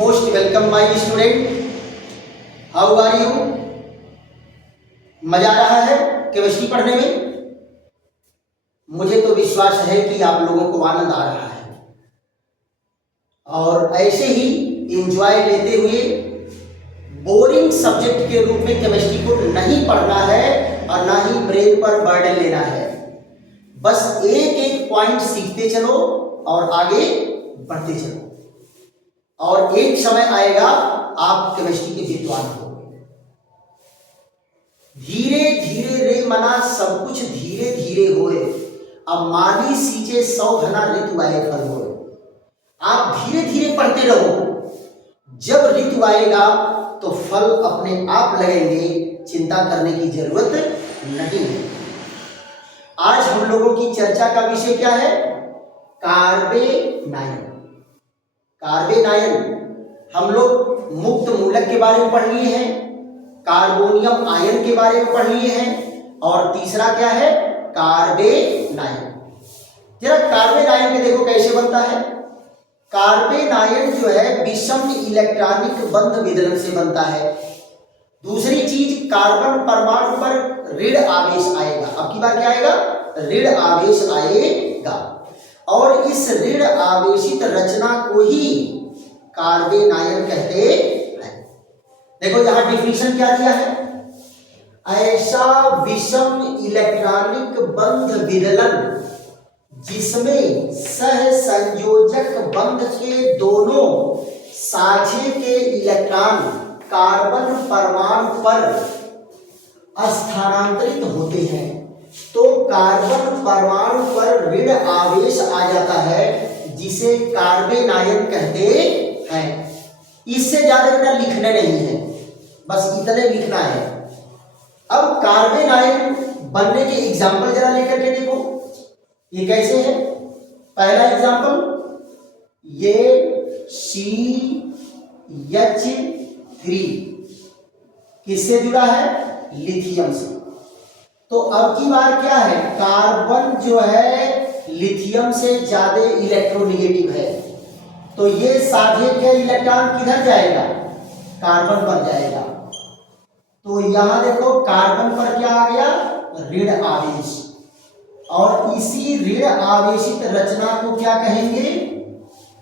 Most welcome my student, how are you. मजा आ रहा है केमिस्ट्री पढ़ने में? मुझे तो विश्वास है कि आप लोगों को आनंद आ रहा है और ऐसे ही एंजॉय लेते हुए बोरिंग सब्जेक्ट के रूप में केमिस्ट्री को नहीं पढ़ना है और ना ही ब्रेन पर बर्डन लेना है। बस एक एक पॉइंट सीखते चलो और आगे बढ़ते चलो और एक समय आएगा आप केमिस्ट्री के विद्वान होंगे। धीरे धीरे रे मना सब कुछ धीरे धीरे होए, अब माली सींचे 100 घना ऋतु आए फल होए। आप धीरे धीरे पढ़ते रहो, जब ऋतु आएगा तो फल अपने आप लगेंगे, चिंता करने की जरूरत नहीं है। आज हम लोगों की चर्चा का विषय क्या है? कार्बेनायन। कार्बेनायन हम लोग मुक्त मूलक के बारे में पढ़ लिए हैं, कार्बोनियम आयन के बारे में पढ़ लिए हैं और तीसरा क्या है? कार्बेनायन। जरा कार्बेनायन में देखो कैसे बनता है। कार्बेनायन जो है विषम इलेक्ट्रॉनिक बंध विदलन से बनता है। दूसरी चीज, कार्बन परमाणु पर ऋण आवेश आएगा। अब की बार क्या आएगा? ऋण आवेश आएगा और इस ऋण आवेशित रचना को ही कार्बेनायन कहते हैं। देखो यहां डिफिनेशन क्या दिया है? ऐसा विषम इलेक्ट्रॉनिक बंध विदलन जिसमें सह संयोजक बंध के दोनों साझे के इलेक्ट्रॉन कार्बन परमाणु पर स्थानांतरित होते हैं तो कार्बन परमाणु पर ऋण आवेश आ जाता है, जिसे कार्बेनायन कहते हैं। इससे ज्यादा बेटा लिखने नहीं है, बस इतने लिखना है। अब कार्बेनायन बनने के एग्जाम्पल जरा लेकर के देखो, ये कैसे है। पहला एग्जाम्पल, ये CH3 किससे जुड़ा है? लिथियम से। तो अब की बार क्या है? कार्बन जो है लिथियम से ज्यादा इलेक्ट्रोनेगेटिव है, तो ये साझे के इलेक्ट्रॉन किधर जाएगा? कार्बन पर जाएगा। तो यहां देखो कार्बन पर क्या आ गया? ऋण आवेश। और इसी ऋण आवेशित रचना को क्या कहेंगे?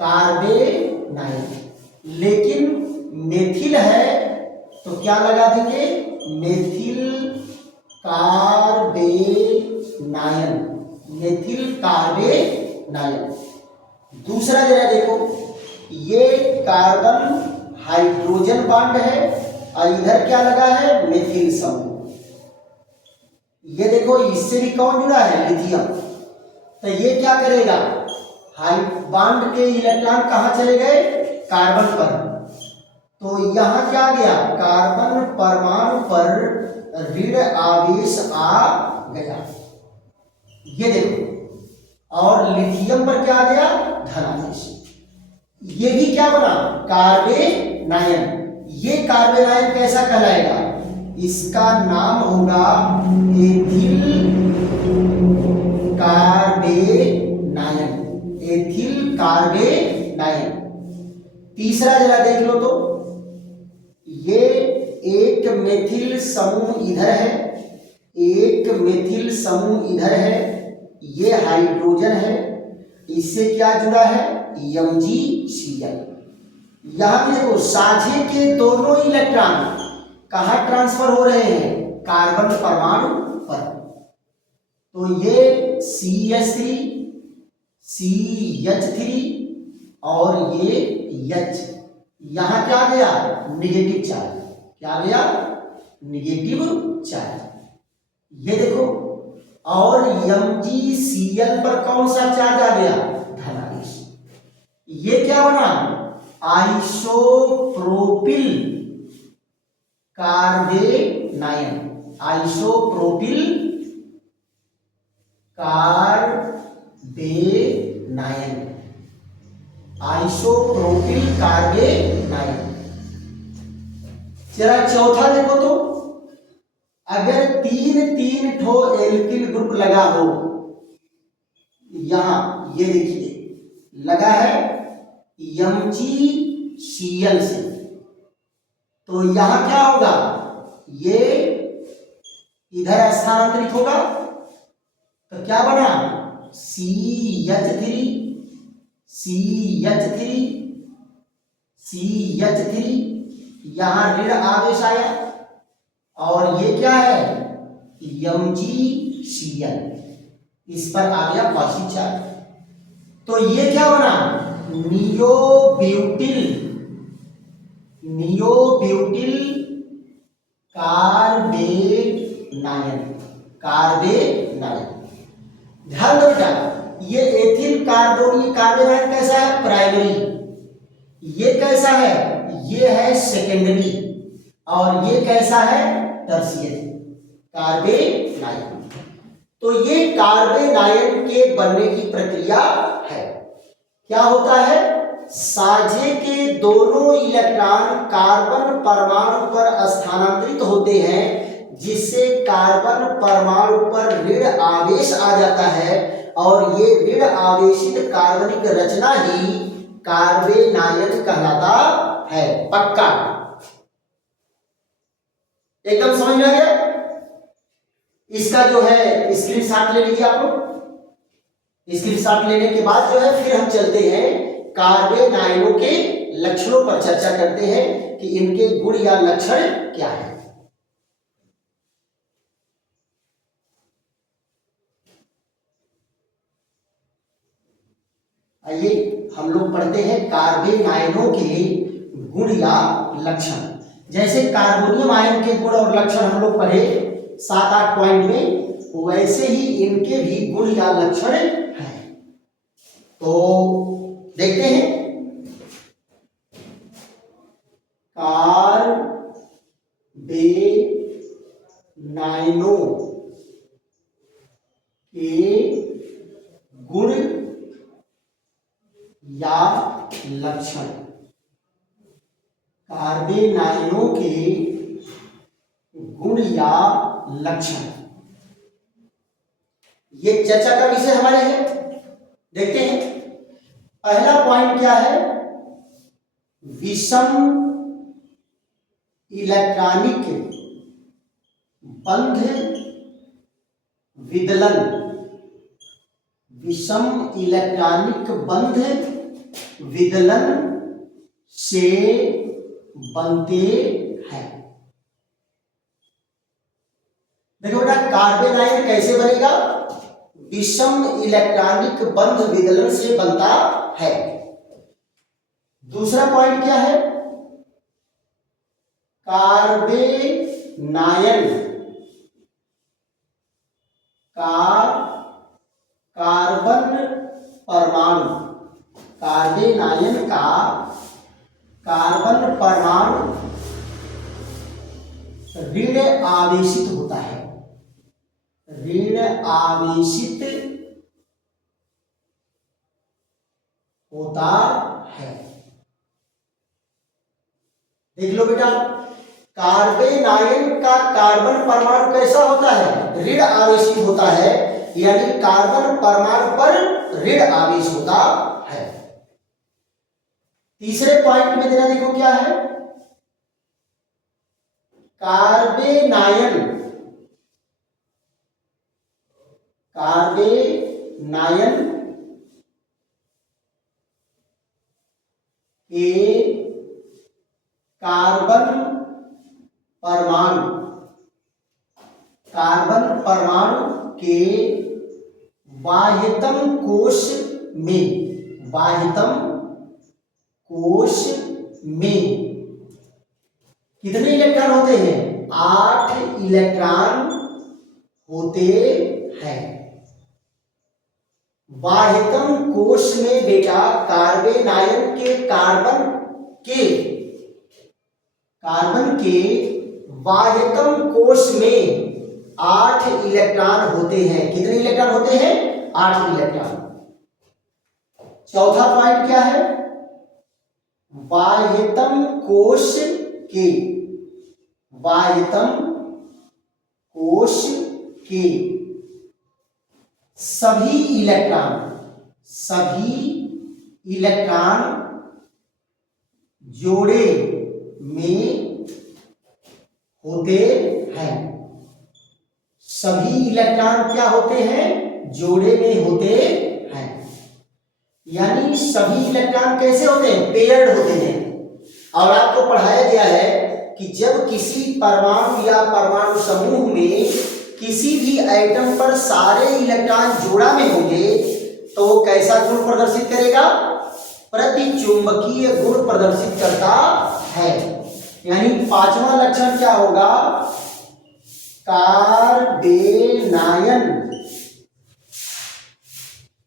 कार्बेनायन। लेकिन मेथिल है तो क्या लगा देंगे? मेथिल कार्बेनायन। मेथिल कार्बेनायन। दूसरा जरा देखो, ये कार्बन हाइड्रोजन बॉन्ड है और इधर क्या लगा है? मेथिल समूह। ये देखो इससे भी कौन जुड़ा है? लिथियम। तो ये क्या करेगा? बॉन्ड के इलेक्ट्रॉन कहां चले गए? कार्बन पर। तो यहां क्या गया? कार्बन परमाणु पर ऋण आवेश आ गया, ये देखो। और लिथियम पर क्या आ गया? धन आवेश। ये भी क्या बना? कार्बेनायन। ये कार्बेनायन कैसा कहलाएगा? इसका नाम होगा एथिल कार्बेनायन। एथिल कार्बेनायन। तीसरा जरा देख लो, तो ये एक मेथिल समूह इधर है, एक मेथिल समूह इधर है, ये हाइड्रोजन है, इससे क्या जुड़ा है? MgCl। यहां भी देखो साझे के दोनों इलेक्ट्रॉन कहां ट्रांसफर हो रहे हैं? कार्बन परमाणु पर। तो ये CH3 CH3 और ये H, यहां क्या गया? Negative charge. क्या गया? Negative charge. ये देखो। और MgCl पर कौन सा चार्ज आ गया? धनावेश। ये क्या बना? आइसोप्रोपिल कार्बेनायन। आइसोप्रोपिल कार्बेनायन। आइसोप्रोपिल कार्बेनायन। जरा चौथा देखो, तो अगर तीन ठो एल्किल ग्रुप लगा हो, यहां ये देखिए लगा है Cl से। तो यहां क्या होगा, ये इधर स्थानांतरित होगा तो क्या बना CH3 CH3 CH3, यहां ऋण आवेश आया और ये क्या है MgCl, इस पर आ गया पॉजिटिव चार्ज। तो ये क्या बना नियोब्यूटिल कार्बेनायन। ध्यान दो बेटा, ये एथिल कार्बोनिल कार्बोनाइल कैसा है प्राइमरी, ये कैसा है ये है सेकेंडरी, और ये कैसा है टर्शियरी कार्बेनाइल। तो ये कार्बेनाइल के बनने की प्रक्रिया है। क्या होता है, साझे के दोनों इलेक्ट्रॉन कार्बन परमाणु पर स्थानांतरित होते हैं, जिससे कार्बन परमाणु पर ऋण आवेश आ जाता है, और ये ऋण आवेशित कार्बनिक रचना ही कार्बेनायन कहलाता है। पक्का एकदम समझ में आ गया। इसका जो है स्क्रीनशॉट ले लीजिए आप लोग। स्क्रीनशॉट लेने के बाद जो है फिर हम चलते हैं कार्बेनाइनों के लक्षणों पर चर्चा करते हैं कि इनके गुण या लक्षण क्या है। आइए हम लोग पढ़ते हैं कार्बेनाइनों के गुण या लक्षण। जैसे कार्बोनियम आयन के गुण और लक्षण हम लोग पढ़े 7-8 पॉइंट में, वैसे ही इनके भी गुण या लक्षण हैं। तो देखते हैं कार्बेनाइनों के गुण या लक्षण। कार्बेनाइनों के गुण या लक्षण, ये चर्चा का विषय हमारे है। देखते हैं पहला पॉइंट क्या है, विषम इलेक्ट्रॉनिक बंध विदलन। विषम इलेक्ट्रॉनिक बंध विदलन से बनते हैं। देखो बेटा कार्बेनाइन कैसे बनेगा, विषम इलेक्ट्रॉनिक बंध विदलन से बनता है। दूसरा पॉइंट क्या है, कार्बेनाइन का कार्बन परमाणु, कार्बेनाइन का कार्बन परमाणु ऋण आवेशित होता है, ऋण आवेशित होता है। देख लो बेटा, कार्बेनाइन का कार्बन परमाणु कैसा होता है, ऋण आवेशित होता है, यानी कार्बन परमाणु पर ऋण आवेश होता है। तीसरे पॉइंट में देना, देखो क्या है, कार्बेनाइन के कार्बन परमाणु के बाह्यतम कोश में कितने इलेक्ट्रॉन होते हैं, 8 इलेक्ट्रॉन होते हैं। बाह्यतम कोश में बेटा कार्बेनाइन के कार्बन के बाह्यतम कोश में 8 इलेक्ट्रॉन होते हैं। कितने इलेक्ट्रॉन होते हैं, 8 इलेक्ट्रॉन। चौथा पॉइंट क्या है, बाह्यतम कोश के सभी इलेक्ट्रॉन जोड़े में होते हैं। सभी इलेक्ट्रॉन क्या होते हैं? जोड़े में होते हैं। यानी सभी इलेक्ट्रॉन कैसे होते हैं? पेयर्ड होते हैं। और आपको पढ़ाया गया है कि जब किसी परमाणु या परमाणु समूह में किसी भी एटम पर सारे इलेक्ट्रॉन जोड़ा में होंगे तो वो कैसा गुण प्रदर्शित करेगा? प्रतिचुंबकीय गुण प्रदर्शित करता है। यानी पांचवा लक्षण क्या होगा? कार्बेनायन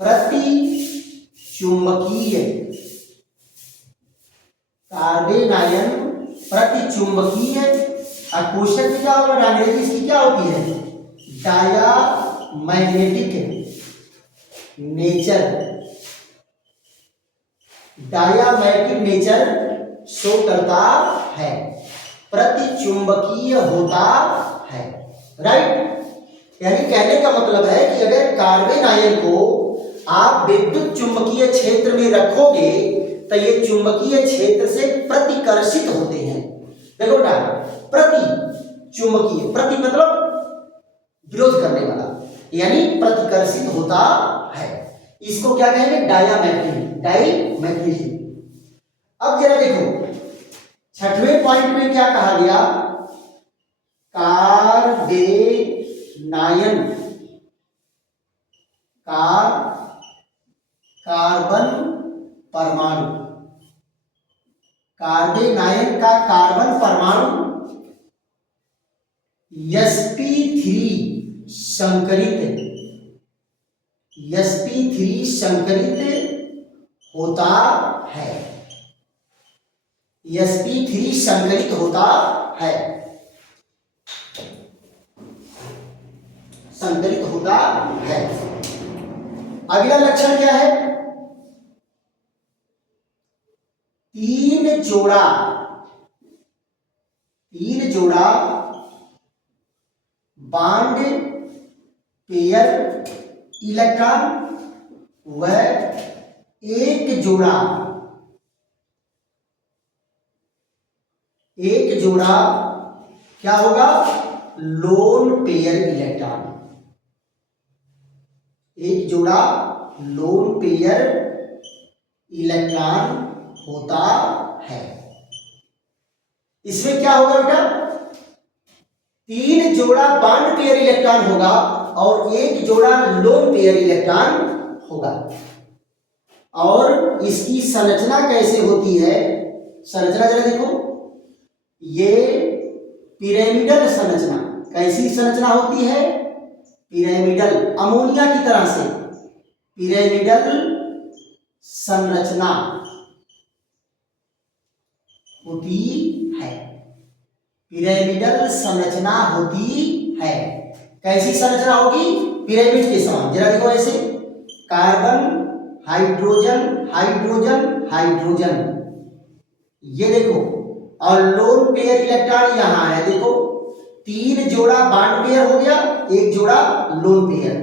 प्रतिचुंबकीय। कार्बेनायन प्रतिचुंबकीय। क्वेश्चन में क्या होगा? अंग्रेजी इसकी क्या होती है? Diamagnetic nature. Diamagnetic nature show करता है, प्रतिचुंबकीय होता है। राइट। यानी कहने का मतलब है कि अगर कार्बन आयन को आप विद्युत चुंबकीय क्षेत्र में रखोगे तो ये चुंबकीय क्षेत्र से प्रतिकर्षित होते हैं। देखो बेटा, प्रति चुंबकीय, प्रति मतलब विरोध करने वाला, यानी प्रतिकर्षित होता है। इसको क्या कहेंगे? डायामैग्नेटिक। डाइमैग्नेटिक। अब जरा देखो छठवें पॉइंट में क्या कहा गया? कार्बेनायन का कार्बन परमाणु। कार्बेनायन का कार्बन परमाणु sp3 संकरित होता है। sp3 संकरित होता है। संकरित होता है। अगला लक्षण क्या है? तीन जोड़ा बॉन्ड पेयर इलेक्ट्रॉन व एक जोड़ा क्या होगा? Lone pair electron. एक जोड़ा लोन पेयर इलेक्ट्रॉन होता है। इसमें क्या होगा बेटा? तीन जोड़ा बॉन्ड पेयर इलेक्ट्रॉन होगा और एक जोड़ा लोन पेयर इलेक्ट्रॉन होगा। और इसकी संरचना कैसे होती है? संरचना जरा देखो, ये पिरामिडल संरचना। कैसी संरचना होती है? पिरामिडल, अमोनिया की तरह से पिरामिडल संरचना होती है। पिरामिडल संरचना होती है। कैसी संरचना होगी? पिरामिड के समान। जरा देखो ऐसे, कार्बन हाइड्रोजन हाइड्रोजन हाइड्रोजन, ये देखो। और लोन पेयर इलेक्ट्रॉन यहां है, देखो तीन जोड़ा बॉन्ड पेयर हो गया, एक जोड़ा लोन पेयर।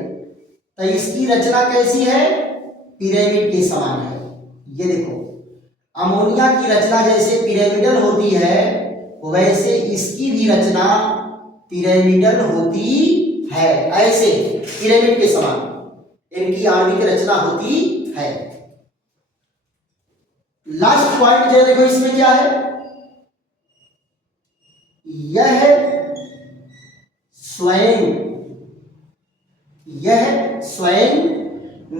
तो इसकी रचना कैसी है? पिरामिड के समान है। ये देखो, अमोनिया की रचना जैसे पिरामिडल होती है वैसे इसकी भी रचना पिरामिडल होती है। ऐसे पिरामिड के समान इनकी आणविक रचना होती है। लास्ट पॉइंट जो देखो इसमें क्या है? यह स्वयं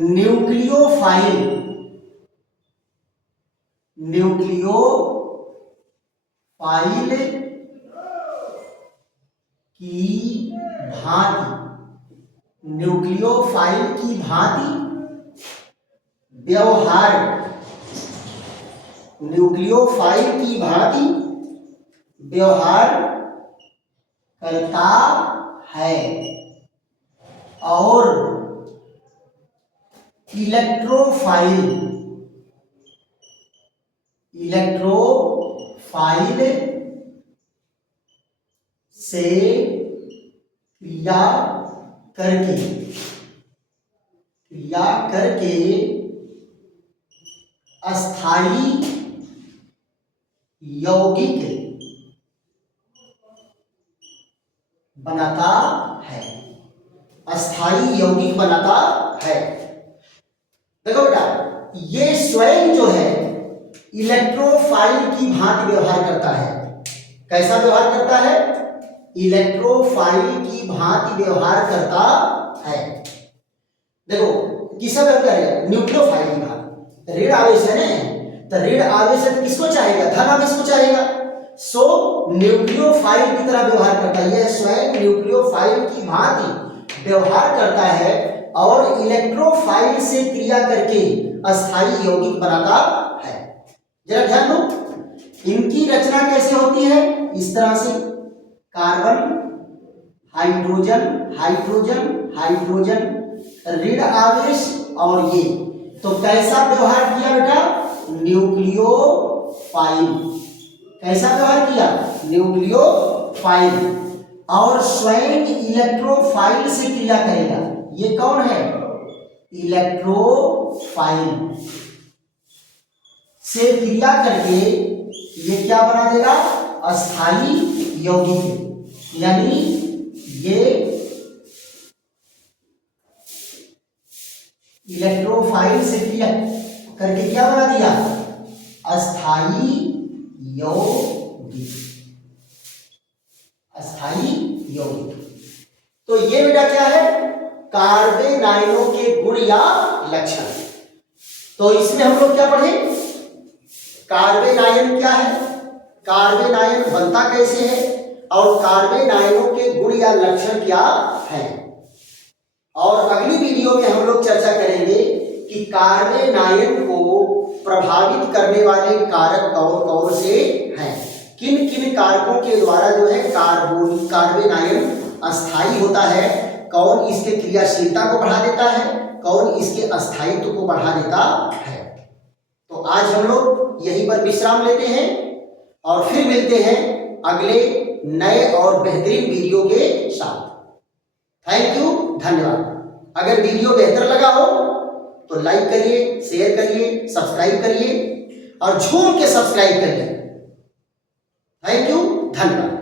न्यूक्लियोफाइल न्यूक्लियोफाइल की भांति व्यवहार करता है और इलेक्ट्रोफाइल से क्रिया करके अस्थाई यौगिक बनाता है, अस्थाई यौगिक बनाता है। देखो बेटा, ये स्वयं जो है इलेक्ट्रोफाइल की भांति व्यवहार करता है। कैसा व्यवहार करता है? इलेक्ट्रोफाइल की भांति व्यवहार करता है। देखो किसका व्यवहार करेगा? न्यूक्लियोफाइल की भांति। ऋण आवेश है ना, तो ऋण आवेश किसको चाहेगा? धन आवेश को चाहेगा। सो न्यूक्लियोफाइल की तरह व्यवहार करता है। यह स्वयं न्यूक्लियोफाइल की भांति व्यवहार करता है और इलेक्ट्रोफाइल से क्रिया करके अस्थाई यौगिक बनाता है। जरा ध्यान दो, इनकी रचना कैसे होती है? इस तरह से कार्बन, हाइड्रोजन, हाइड्रोजन, हाइड्रोजन, ऋण आवेश और ये। तो कैसा व्यवहार किया बेटा? न्यूक्लियोफाइल। कैसा व्यवहार किया? न्यूक्लियोफाइल। और स्वयं इलेक्ट्रोफाइल से क्रिया करेगा। ये कौन है? इलेक्ट्रोफाइल से क्रिया करके ये क्या बना देगा? अस्थाई यौगिक। यानी ये इलेक्ट्रोफाइल से क्रिया करके क्या बना दिया? अस्थाई यौगिक। अस्थाई यौगिक। तो ये बेटा क्या है? कार्बेनाइनों के गुण या लक्षण। तो इसमें हम लोग क्या पढ़े? कार्बेनाइन क्या है, कार्बेनाइन बनता कैसे है, और कार्बेनाइनों के गुण या लक्षण क्या है। और अगली वीडियो में हम लोग चर्चा करेंगे कि कार्बेनाइन को प्रभावित करने वाले कारक कौन कौन से हैं। किन किन कारकों के द्वारा जो है कार्बेनाइन अस्थाई होता है, कौन इसके क्रियाशीलता को बढ़ा देता है, कौन इसके अस्थायित्व को बढ़ा देता है। तो आज हम लोग यहीं पर विश्राम लेते हैं और फिर मिलते हैं अगले नए और बेहतरीन वीडियो के साथ। थैंक यू, धन्यवाद। अगर वीडियो बेहतर लगा हो तो लाइक करिए, शेयर करिए, सब्सक्राइब करिए और झूम के सब्सक्राइब करिए। थैंक यू, धन्यवाद।